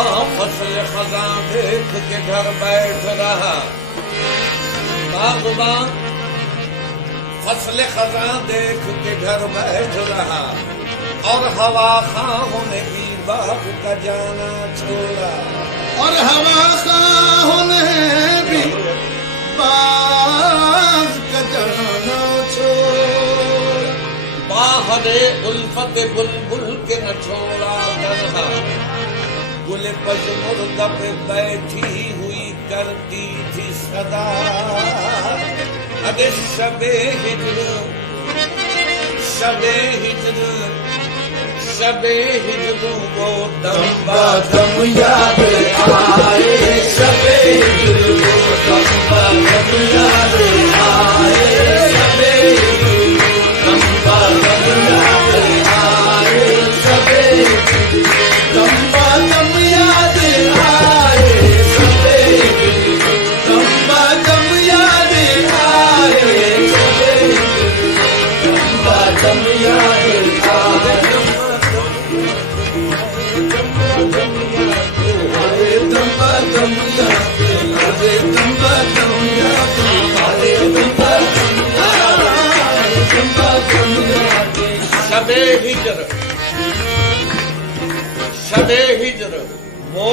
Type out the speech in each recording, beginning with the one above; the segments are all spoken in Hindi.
फसल खजां देख के घर बैठ रहा बागबान, फसल खजां देख के घर बैठ रहा और हवा खाहों ने भी बाग का जाना छोड़ा, और हवा खाहों ने भी बाग का जाना छोड़ा। बाहरे उल्फत बुलबुल के न छोड़ा तन्हा, गुल पजमुर्दा पे बैठी हुई करती थी सदा। अरे शबे हिज्र शबे हिज्र शबे हिज्र वो दम दम याद आए, शबे हिज्र वो दम याद आए, शबे हिज्र दम याद आए, शबे दम याद आए, शबे दम याद आए, शबे दम याद आए। शबे हिज्र शबे हिज्र वो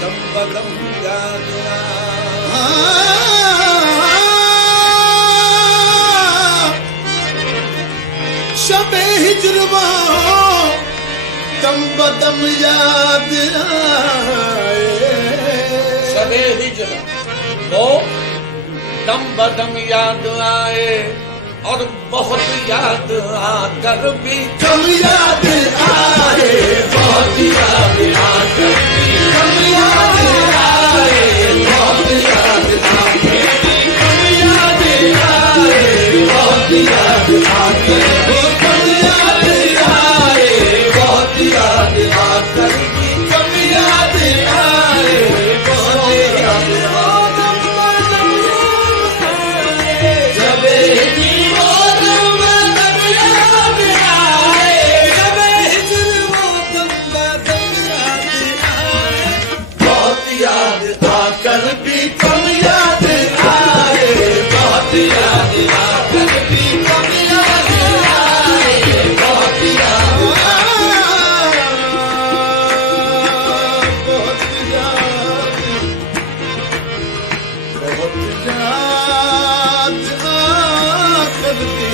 दम बदम याद शबे हिज्र वो दम बदम याद आए, शबे हिज्र वो दम बदम याद आए और बहुत याद आकर भी कम याद आए, बहुत याद आकर भी कम याद आए, बहुत याद आकर भी कम याद आए, बहुत याद आकर भी कम याद आए, बहुत याद आकर भी कम याद आए, बहुत याद शबे आकर भी कम याद आए, बहुत याद आकर भी कम याद आए, बहुत याद बहुत याद आकर भी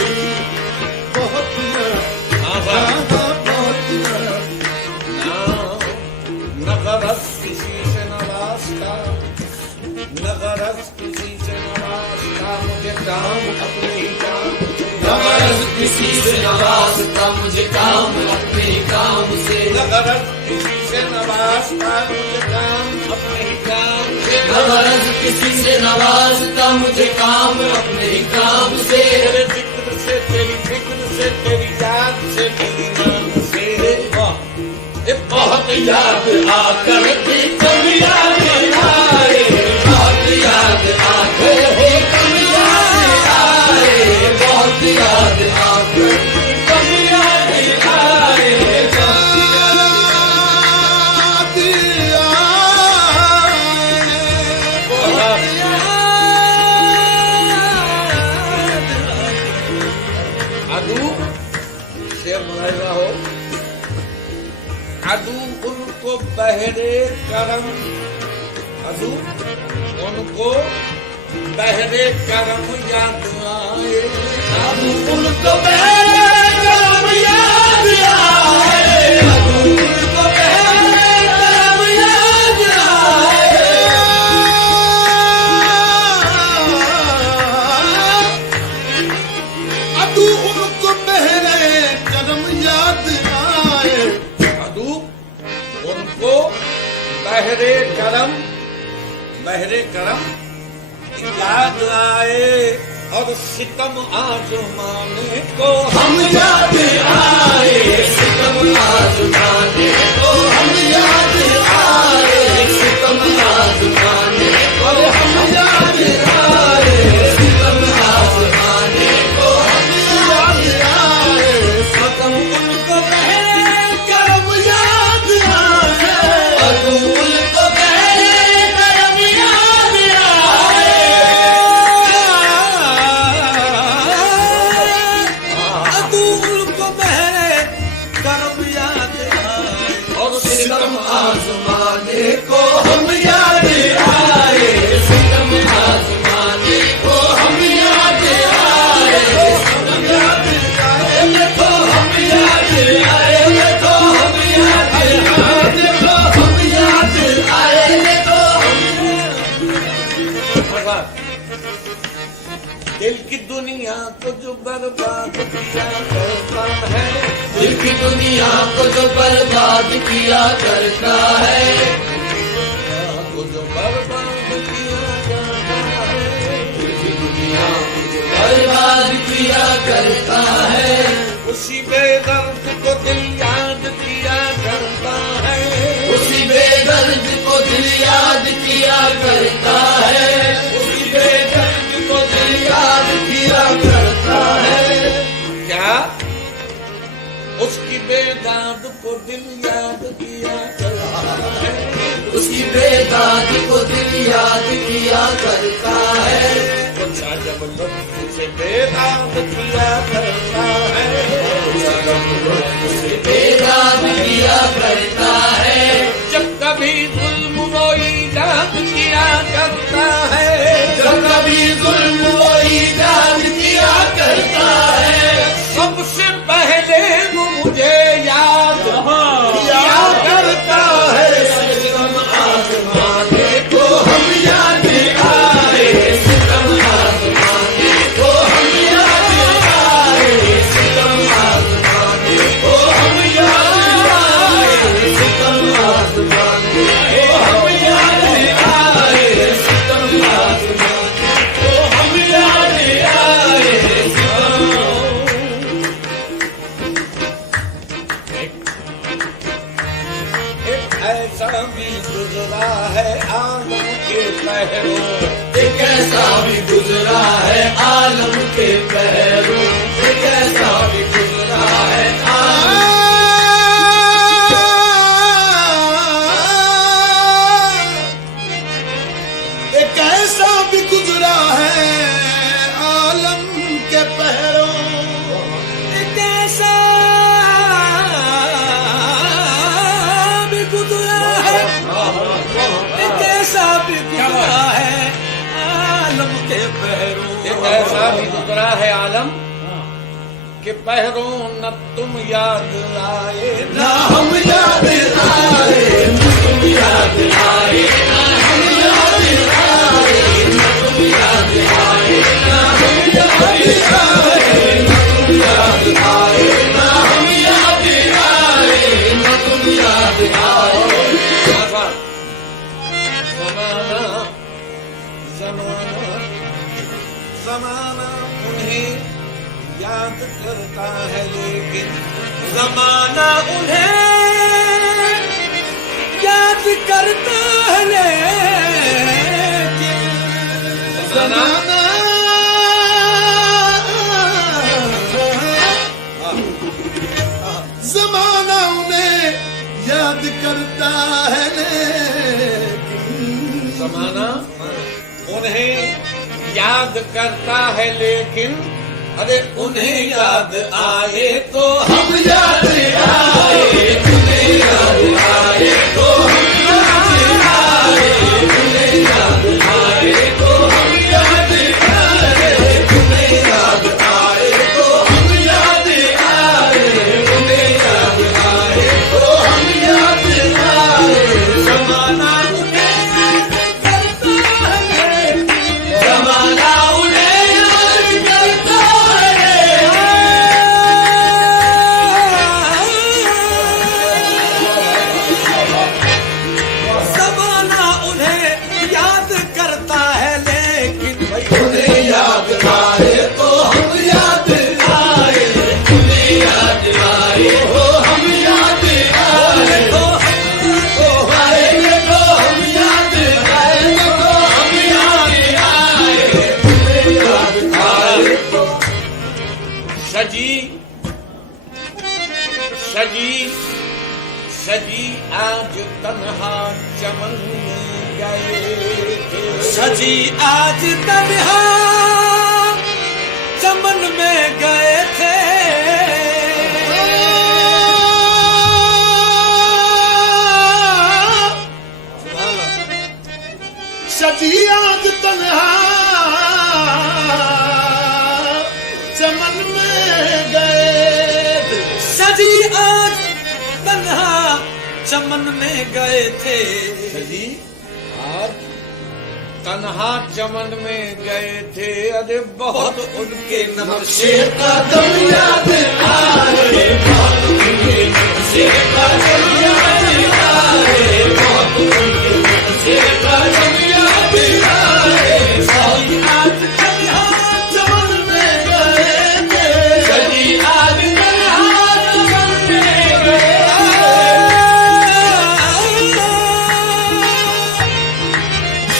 बहुत न गरज किसी से न वास्ता, न गरज किसी से न वास्ता, मुझे काम अपने ही काम से, न गरज किसी से न वास्ता, मुझे काम अपने ही काम से, न गरज किसी से न वास्ता, मुझे काम अपने ही काम से, न गरज किसी से न वास्ता, मुझे काम अपने ही काम से, तेरे जिक्र से तेरी फिक्र से तेरी याद से तेरी नाम से बहुत याद आकर भी कम याद आए, बहुत याद आकर भी कम याद आए, बहुत याद आकर भी कम याद आए, अदू शेर बनाएगा हो, अदू उनको बहरे करम, अदू उनको बहरे करम याद आए, अदू उनको बहरे करम याद आए, अदू उनको बहरे करम याद आए, अदू उनको बहरे करम याद आए, अदू उनको बहरे करम याद आए और सितम आजमाने को हम याद आए, सितम आजमाने को हम याद आए, सितम आजमाने को हम याद आए, सितम आजमाने को हम याद आए, सितम उनको बहरे करम याद आए, आजमाने को हम याद आए, सितम आजमाने को हम याद आए, सितम याद आए, देखो हम याद आए, देखो हम याद आए, देखो हम याद आए, देखो भगवान दिल की दुनिया को जो बर्बाद किया करता है, दिल की दुनिया को जो बर्बाद किया करता है, को जो बर्बाद किया करता है, दिल की दुनिया को जो बर्बाद किया करता है, उसी बेदर्द को दिल याद किया करता है, उसी बेदर्द को दिल याद किया करता है, उसी बेदर्द को दिल याद किया करता है। क्या उसकी बेदाद को दिल याद किया करता है, उसकी बेदाद को दिल याद किया करता है, अच्छा जब लुत्फ से बेदाद किया करता है, उसे बेदाद किया करता है, जब कभी जुल्म वो ईजाद किया करता है, जब कभी जुल्म वो ईजाद किया करता है, सबसे पहले वो मुझे याद किया करता है, सितम आजमाने को हम याद आए, सितम आजमाने को हम याद आए, सितम आजमाने को हम याद आए, सितम आजमाने को हम याद आए, सितम आजमाने को हम याद आए, एक ऐसा भी गुजरा है आलम के पहरों, एक ऐसा भी गुजरा है आलम के पहरों, एक ऐसा भी गुजरा है एक ऐसा भी गुजरा है आलम के पहरों, एक ऐसा भी गुजरा है, एक ऐसा भी गुजरा है आलम के पहरों, एक ऐसा भी गुजरा है आलम के पहरों, न तुम याद आए ना हम याद आए, न तुम याद आए, ना हम याद आए, न तुम याद आए, ना हम याद आए, न तुम याद आए, ना हम याद आए, न तुम याद आए। जमाना जमाना जमाना उन्हें याद करता है, लेकिन जमाना उन्हें याद करता है, लेकिन जमाना जमाना उन्हें याद करता है, लेकिन जमाना उन्हें याद करता है, लेकिन अरे उन्हें याद आए तो हम याद आए, उन्हें याद आए तो हम याद आए, उन्हें याद आए तो हम याद आए, उन्हें याद आए तो हम याद आए, उन्हें याद आए तो हम याद आए। जमाना उन्हें याद करता है, जमाना उन्हें याद करता है, जमाना उन्हें याद करता है, लेकिन उन्हें याद आए तो हम याद आए, उन्हें याद आए तो हम याद आए, तो आएंगे तो हम याद आएंगे तो हम याद आए, उन्हें याद आए तो सजी सजी सजी आज तन्हा चमन गए थे, सजी आज तन्हा चमन में गए थे, सजी आज तन्हा चमन में गए थे। सजी आज तन्हा चमन में गए थे। अरे बहुत उनके नक्शे कदम याद आए, बहुत उनके नक्शे कदम याद आए, बहुत उनके नक्शे कदम याद आए। सजी आज तन्हा चमन में गए थे, सजी आज तन्हा चमन में गए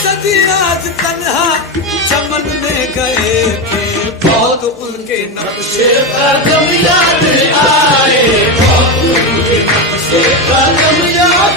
सजी आज तन्हा चमन में गए थे। बहुत उनके नक्शे कदम याद आए, बहुत उनके नक्शे कदम याद